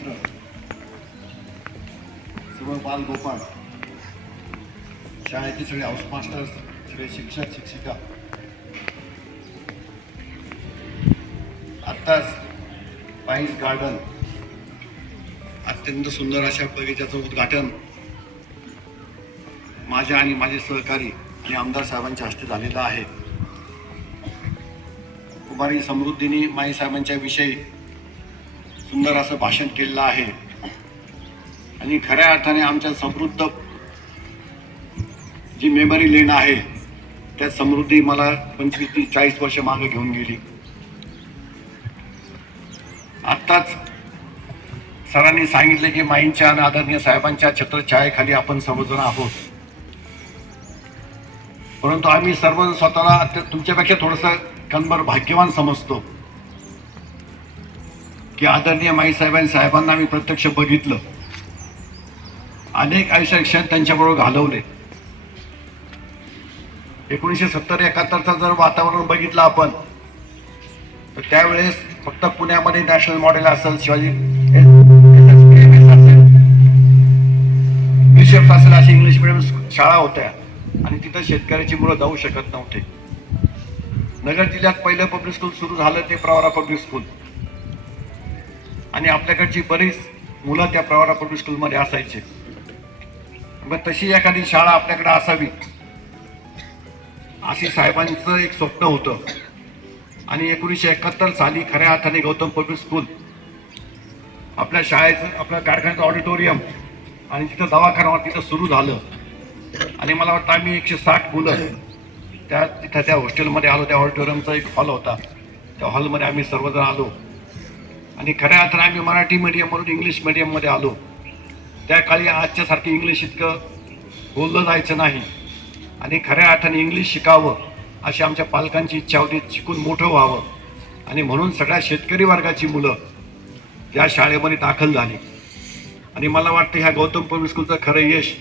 बालपणीचे सर्व मित्र सर्व बालगोपाळ शाळेचे सगळे हाऊस मास्टर्स सगळे शिक्षक शिक्षिका. आत्ताच पाईस गार्डन अत्यंत सुंदर अशा बगीच्याचं उद्घाटन माझ्या आणि माझे सहकारी आणि आमदार साहेबांच्या हस्ते झालेलं आहे. कुमारी समृद्धीने माई साहेबांच्या विषयी सुंदर असं भाषण केलेलं आहे. आणि खऱ्या अर्थाने आमच्या समृद्ध जी मेमरी लेन आहे त्या समृद्धी मला पंचवीस तीस चाळीस वर्ष मागे घेऊन गेली. आत्ताच सरांनी सांगितले की माईंच्या आणि आदरणीय साहेबांच्या छत्रछायेखाली आपण सर्वजण आहोत. परंतु आम्ही सर्व स्वतःला तुमच्यापेक्षा थोडंसं कणभर भाग्यवान समजतो. की आदरणीय माई साहेबांनी साहेबांना आम्ही प्रत्यक्ष बघितलं अनेक आयुष्य क्षण त्यांच्याबरोबर घालवले एकोणीसशे सत्तर एकाहत्तरचं जर वातावरण बघितलं आपण तर त्यावेळेस फक्त पुण्यामध्ये नॅशनल मॉडेल असेल शिवाजी बिशप असेल अशी इंग्लिश मिडियम शाळा होत्या आणि तिथं शेतकऱ्याची मुलं जाऊ शकत नव्हते नगर जिल्ह्यात पहिलं पब्लिक स्कूल सुरू झालं ते प्रवारा पब्लिक स्कूल आणि आपल्याकडची बरीच मुलं त्या प्रवारा पब्लिक स्कूलमध्ये असायचे. मग तशी एखादी शाळा आपल्याकडे असावी अशी साहेबांचं एक स्वप्न होतं. आणि एकोणीसशे एकाहत्तर साली खऱ्या अर्थाने गौतम पब्लिक स्कूल आपल्या शाळेचं आपल्या कारखान्याचं ऑडिटोरियम आणि तिथं दवाखाना तिथं सुरू झालं. आणि मला वाटतं आम्ही एकशे साठ मुलं त्या तिथं त्या हॉस्टेलमध्ये आलो त्या ऑडिटोरियमचा एक हॉल होता. त्या हॉलमध्ये आम्ही सर्वजण आलो. आणि खऱ्या अर्थानं आम्ही मराठी मीडियमवरून इंग्लिश मीडियममध्ये आलो. त्या काळी आजच्यासारखं इंग्लिश इतकं बोललं जायचं नाही. आणि खऱ्या अर्थाने इंग्लिश शिकावं अशी आमच्या पालकांची इच्छा होती शिकून मोठं व्हावं. आणि म्हणून सगळ्या शेतकरी वर्गाची मुलं या शाळेमध्ये दाखल झाली. आणि मला वाटतं ह्या गौतम पब्लिक स्कूलचं खरं यश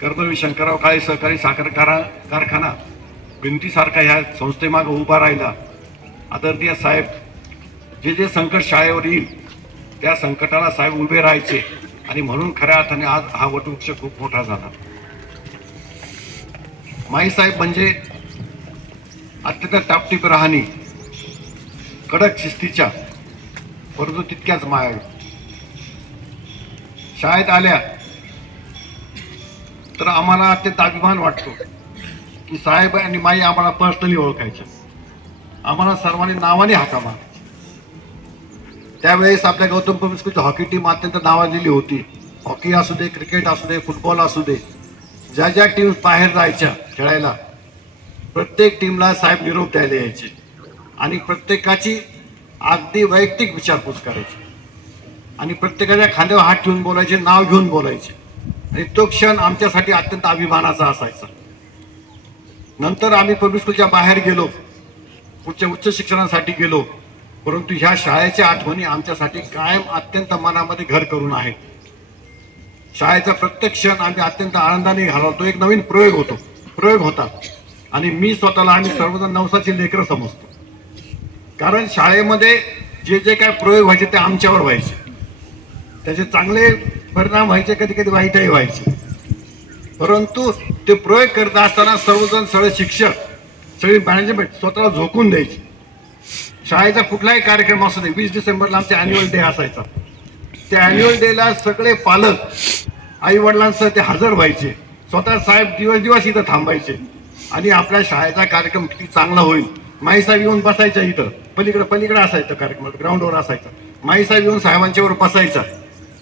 कर्मवीर शंकरराव काळे सहकारी साखर कारा कारखाना भिंतीसारखा ह्या संस्थेमागं उभा राहिला. आदरणीय साहेब जे जे संकट शाळेवर येईल त्या संकटाला साहेब उभे राहायचे. आणि म्हणून खऱ्या अर्थाने आज हा वटवृक्ष खूप मोठा झाला. माईसाहेब म्हणजे अत्यंत टापटीप राहणी कडक शिस्तीच्या परंतु तितक्याच माया शाळेत आल्या तर आम्हाला अत्यंत अभिमान वाटतो की साहेब आणि माई आम्हाला पर्सनली ओळखायच्या. आम्हाला सर्वांनी नावाने हाका मार त्यावेळेस आपल्या गौतम पब्लिक स्कूलची हॉकी टीम अत्यंत नावाजलेली होती. हॉकी असू दे क्रिकेट असू दे फुटबॉल असू दे ज्या ज्या टीम्स बाहेर जायच्या खेळायला प्रत्येक टीमला साहेब निरोप द्यायला यायचे. आणि प्रत्येकाची अगदी वैयक्तिक विचारपूस करायची. आणि प्रत्येकाच्या खांद्यावर हात ठेवून बोलायचे नाव घेऊन बोलायचे. आणि तो क्षण आमच्यासाठी अत्यंत अभिमानाचा असायचा. नंतर आम्ही पब्लिक स्कूलच्या बाहेर गेलो. पुढच्या उच्च शिक्षणासाठी गेलो. परंतु ह्या शाळेच्या आठवणी आमच्यासाठी कायम अत्यंत मनामध्ये घर करून आहेत. शाळेचा प्रत्येक क्षण आम्ही अत्यंत आनंदाने घालवतो. एक नवीन प्रयोग होतो. प्रयोग होता आणि मी स्वतःला आम्ही सर्वजण नवसाची लेकरं समजतो. कारण शाळेमध्ये जे जे काय प्रयोग व्हायचे ते आमच्यावर व्हायचे. त्याचे चांगले परिणाम व्हायचे कधी कधी वाईटही व्हायचे. परंतु ते प्रयोग करत असताना सर्वजण सगळे शिक्षक सगळी मॅनेजमेंट स्वतःला झोकून द्यायची. शाळेचा कुठलाही कार्यक्रम असू दे वीस डिसेंबरला आमचा अॅन्युअल डे असायचा. त्या अॅन्युअल डेला सगळे पालक आई वडिलांसह ते हजर व्हायचे. स्वतः साहेब दिवस दिवस इथं थांबायचे. आणि आपल्या शाळेचा कार्यक्रम किती चांगला होईल माईसाहेब येऊन बसायचा इथं. पलीकडे पलीकडे असायचं कार्यक्रम ग्राउंडवर असायचा. माईसाहेब येऊन साहेबांच्यावर बसायचा.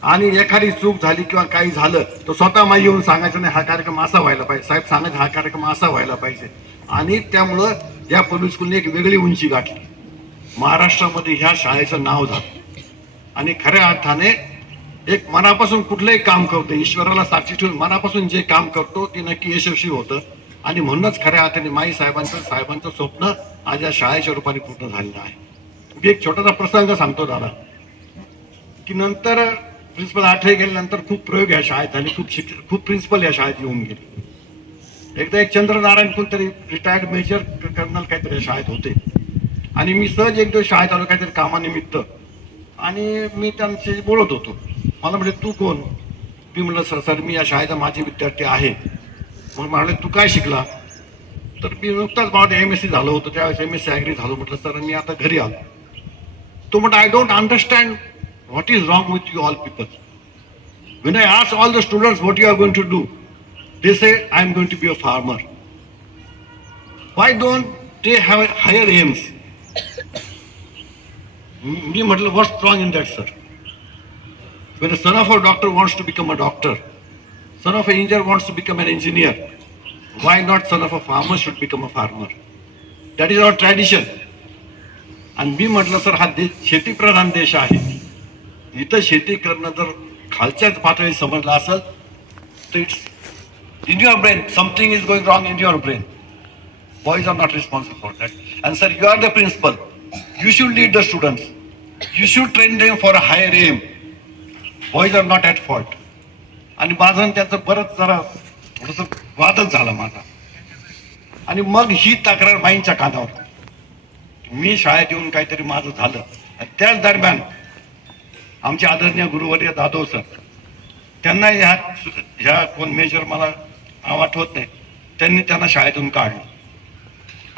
आणि एखादी चूक झाली किंवा काही झालं तर स्वतः माई येऊन सांगायचं नाही हा कार्यक्रम असा व्हायला पाहिजे. साहेब सांगायचं हा कार्यक्रम असा व्हायला पाहिजे. आणि त्यामुळं या पब्लिक स्कूलने एक वेगळी उंची गाठली. महाराष्ट्रामध्ये ह्या शाळेचं नाव झालं. आणि खऱ्या अर्थाने एक मनापासून कुठलंही काम करतो ईश्वराला साक्षी ठेवून मनापासून जे काम करतो ते नक्की यशस्वी होतं. आणि म्हणूनच खऱ्या अर्थाने माई साहेबांचं साहेबांचं स्वप्न आज या शाळेच्या रूपाने पूर्ण झालेलं आहे. मी एक छोटासा प्रसंग सांगतो दादा. की नंतर प्रिन्सिपल आठवे गेल्यानंतर खूप प्रयोग या शाळेत झाले खूप शिक्षक खूप प्रिन्सिपल या शाळेत येऊन गेले. एकदा एक चंद्रनारायण कोणतरी रिटायर्ड मेजर कर्नल काहीतरी शाळेत होते. आणि मी सहज एक दिवस शाळेत आलो काहीतरी कामानिमित्त. आणि मी त्यांच्याशी बोलत होतो. मला म्हणजे तू कोण? मी म्हणलं सर सर मी या शाळेचा माझे विद्यार्थी आहे. मग म्हणाले तू काय शिकला? तर मी नुकताच माझं एम एस सी झालं होतं. त्यावेळेस एम एस सी ॲग्री झालो. म्हटलं सर मी आता घरी आलो. तो म्हटलं I don't understand what is wrong with you all people when I ask all the students what you are going to do they say I am going to be a farmer why don't they have higher aims me म्हटलं what's wrong in that sir when the son of a doctor wants to become a doctor son of an engineer wants to become an engineer why not son of a farmer should become a farmer that is our tradition आणि मी म्हटलं sir हा देश शेतीप्रधान देश आहे इथं शेती करणं जर खालच्याच पातळी समजलं असेल तर it's in your brain, something is going wrong in your brain. Boys are not responsible for that. And sir, you are the principal. You should lead the students. You should train them for a higher aim. Boys are not at fault. आणि माझं त्याचं बरंच जरा थोडस वादच झाला माझा आणि मग ही तक्रार बाईंच्या कानावर मी शाळेत येऊन काहीतरी माझं झालं आणि त्याच दरम्यान आमचे आदरणीय गुरुवर्य जाधव सर त्यांना ह्या ह्या कोण मेजर मला नाव आठवत नाही त्यांनी त्यांना शाळेतून काढलं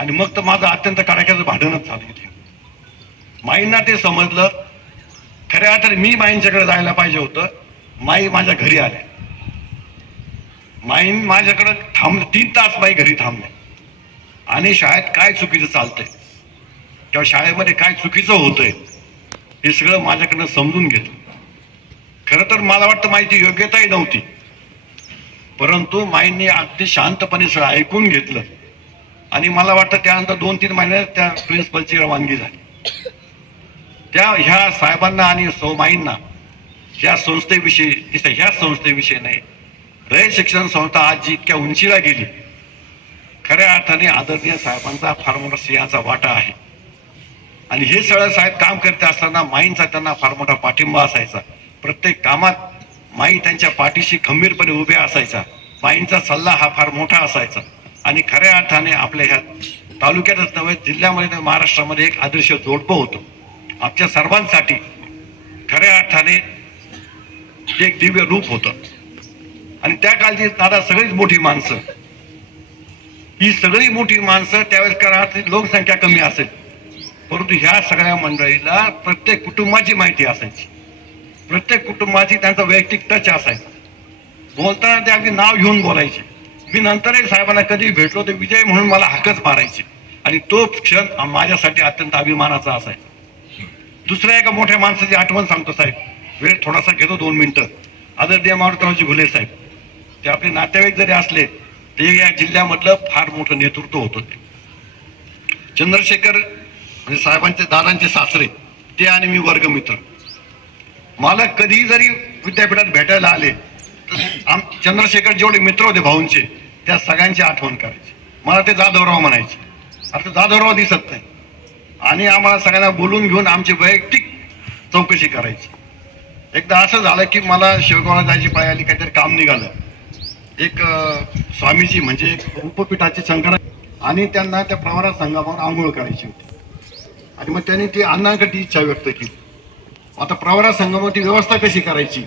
आणि मग तर माझं अत्यंत कडाक्याचं भांडणच झालं इथे. माईंना ते समजलं. खऱ्या अर्थाने मी माईंच्याकडे जायला पाहिजे होतं. माई माझ्या घरी आल्या. माईन माझ्याकडं थांब तीन तास माई घरी थांबले. आणि शाळेत काय चुकीचं चालतंय? किंवा शाळेमध्ये काय चुकीचं होतंय? हे सगळं माझ्याकडनं समजून घेतलं. खरं तर मला वाटतं माहिती योग्यताही नव्हती. परंतु माईंनी अगदी शांतपणे सगळं ऐकून घेतलं. आणि मला वाटतं त्यानंतर दोन तीन महिन्यात त्या प्रिन्सिपलची रवानगी झाली. त्या ह्या साहेबांना आणि सौ माईंना ह्या संस्थेविषयी नुसतं ह्या संस्थेविषयी नाही रयत शिक्षण संस्था आज जी इतक्या उंचीला गेली. खऱ्या अर्थाने आदरणीय साहेबांचा फार मोठा सिंहाचा वाटा आहे. आणि हे सगळं साहेब काम करते असताना माईंचा त्यांना फार मोठा पाठिंबा असायचा. प्रत्येक कामात माई त्यांच्या पाठीशी खंबीरपणे उभे असायचा. माईंचा सल्ला हा फार मोठा असायचा. आणि खऱ्या अर्थाने आपल्या ह्या तालुक्यातच नव्हे जिल्ह्यामध्ये नव्हे, महाराष्ट्रामध्ये एक आदर्श जोडपं होतं. आमच्या सर्वांसाठी खऱ्या अर्थाने ते एक दिव्य रूप होतं. आणि त्या काळची दादा सगळीच मोठी माणसं. ही सगळी मोठी माणसं त्यावेळेस काळात लोकसंख्या कमी असेल. परंतु ह्या सगळ्या मंडळीला प्रत्येक कुटुंबाची माहिती असायची. प्रत्येक कुटुंबाची त्यांचा वैयक्तिक टच असायचा. बोलताना ते अगदी नाव घेऊन बोलायचे. मी नंतरही साहेबांना कधी भेटलो ते विजय म्हणून मला हकच मारायचे. आणि तो क्षण माझ्यासाठी अत्यंत अभिमानाचा असायचा दुसऱ्या एका मोठ्या माणसाची आठवण सांगतो साहेब. वेळ थोडासा घेतो दोन मिनिटं. आदरणीय मारुतरावजी भुले साहेब. ते आपले नातेवाईक जरी असले ते या जिल्ह्यामधलं फार मोठं नेतृत्व होतं ते. चंद्रशेखर म्हणजे साहेबांचे दादांचे सासरे ते आणि मी वर्गमित्र. मला कधी जरी विद्यापीठात भेटायला आले आम चंद्रशेखर जेवढे मित्र होते भाऊंचे त्या सगळ्यांची आठवण करायची. मला ते जाधवराव म्हणायचे. आता जाधवराव दिसत नाही. आणि आम्हाला सगळ्यांना बोलून घेऊन आमची वैयक्तिक चौकशी करायची. एकदा असं झालं की मला शिवगावला जायची पाय आली काहीतरी काम निघालं. एक स्वामीची स्वामीजी म्हणजे एक उपपीठाचे शंकर आणि त्यांना त्या प्रवारा संघामावर आंघोळ करायची होती. आणि मग त्यांनी ती अण्णांकडे इच्छा व्यक्त केली. आता प्रवरा ती व्यवस्था कशी करायची?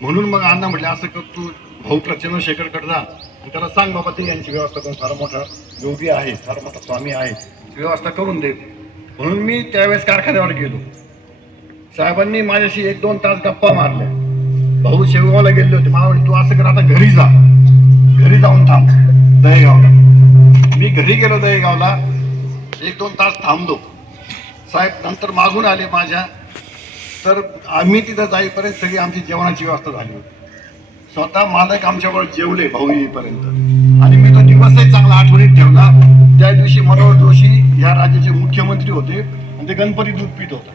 म्हणून मग अण्णा म्हटले असं कर तू भाऊ प्रचंड शेखरकडे जा आणि त्याला सांग बाबा ते यांची व्यवस्था करून फार मोठा योगी आहे फार मोठा स्वामी आहे व्यवस्था करून दे. म्हणून मी त्यावेळेस कारखान्यावर गेलो. साहेबांनी माझ्याशी एक दोन तास गप्पा मारल्या. भाऊ शेवगावला गेले होते. मला तू असं कर आता घरी जा. घरी जाऊन थांब दहेगावला. मी घरी गेलो दहेगावला. एक दोन तास थांबलो. साहेब नंतर मागून आले माझ्या. तर आम्ही तिथं जाईपर्यंत सगळी आमची जेवणाची व्यवस्था झाली होती. स्वतः मालक आमच्याबरोबर जेवले भाऊ येईपर्यंत आणि मी तो दिवसही चांगला आठवणीत ठेवला. त्या दिवशी मनोहर जोशी ह्या राज्याचे मुख्यमंत्री होते आणि ते गणपती दूध पित होते.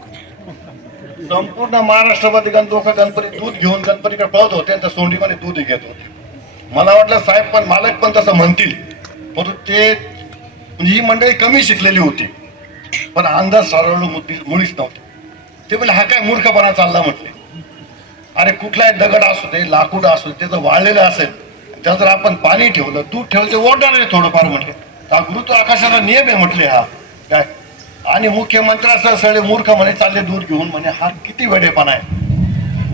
संपूर्ण महाराष्ट्रामध्ये गण लोक गणपती दूध घेऊन गणपतीकडे पळत होते आणि सोंडीमध्ये दूध घेत होते. मला वाटलं साहेब पण मालक पण तसं म्हणतील. परंतु ते म्हणजे ही मंडळी कमी शिकलेली होती. पण अंदाज सारवणं मुद्दी- मुळीच नव्हती. ते म्हणजे हा काय मूर्खपणा चालला? म्हटले. अरे कुठलाही दगड असू दे लाकूड असू दे त्याचं वाळलेलं असेल त्या जर आपण पाणी ठेवलं दूध ठेवलं ते ओढणार आहे थोडंफार म्हटले. हा गुरुत्व आकाशाचा नियम आहे म्हटले हा. काय? आणि मुख्यमंत्र्यासह सगळे मूर्ख म्हणे चालले दूध घेऊन म्हणे हा किती वेडेपणा आहे.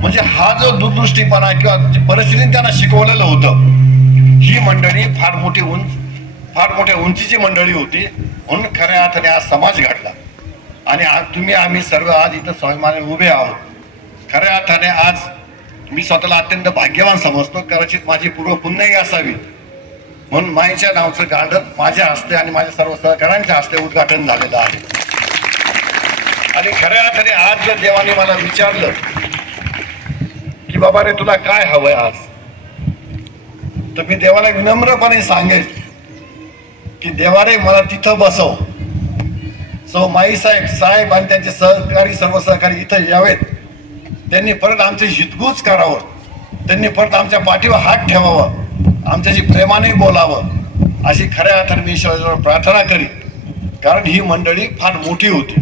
म्हणजे हा जो दूरदृष्टीपणा किंवा जी परिस्थितीने त्यांना शिकवलेलं होतं ही मंडळी फार मोठी उंच फार मोठ्या उंचीची मंडळी होती म्हणून खऱ्या अर्थाने आज समाज घडला. आणि आज तुम्ही आम्ही सर्व आज इथं स्वाभिमाने उभे आहोत. खऱ्या अर्थाने आज मी स्वतःला अत्यंत भाग्यवान समजतो. कदाचित माझी पूर्व पुण्याही असावी. म्हणून माईच्या नावचं गार्डन माझ्या हस्ते आणि माझ्या सर्व सहकाऱ्यांच्या हस्ते उद्घाटन झालेलं आहे. आणि खऱ्या अर्थाने आज जर देवाने मला विचारलं की बाबा रे तुला काय हवंय आज? तर मी देवाला विनम्रपणे सांगेल की देवारे मला तिथं बसव. सो माई साहेब साहेब आणि त्यांचे सहकारी सर्व सहकारी इथं यावेत. त्यांनी परत आमचे हितगुज करावं. त्यांनी परत आमच्या पाठीवर हात ठेवावं. आमच्याशी प्रेमाने बोलावं. अशी खऱ्या अर्थाने मी ईश्वराजवळ प्रार्थना करी कारण ही मंडळी फार मोठी होती.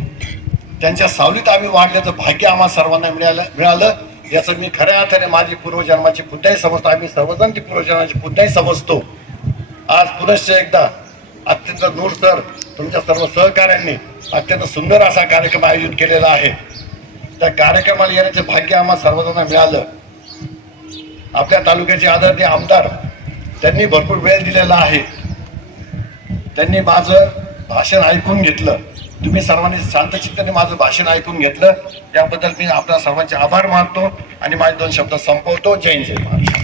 त्यांच्या सावलीत आम्ही वाढल्याचं भाग्य आम्हा सर्वांना मिळालं मिळालं. याचं मी खऱ्या अर्थाने माझी पूर्वजन्माची पुण्याही समजतो. आम्ही सर्वजण ती पूर्वजन्माची पुण्याही समजतो. आज पुनश्च एकदा अत्यंत नूर सर तुमच्या सर्व सहकाऱ्यांनी अत्यंत सुंदर असा कार्यक्रम आयोजित केलेला आहे. त्या कार्यक्रमाला येण्याचे भाग्य आम्हाला सर्वजणांना मिळालं. आपल्या तालुक्याचे आदरणीय आमदार त्यांनी भरपूर वेळ दिलेला आहे. त्यांनी माझं भाषण ऐकून घेतलं. तुम्ही सर्वांनी शांतचित्ताने माझं भाषण ऐकून घेतलं. त्याबद्दल मी आपल्या सर्वांचे आभार मानतो आणि माझे दोन शब्द संपवतो. जय जय महाराष्ट्र.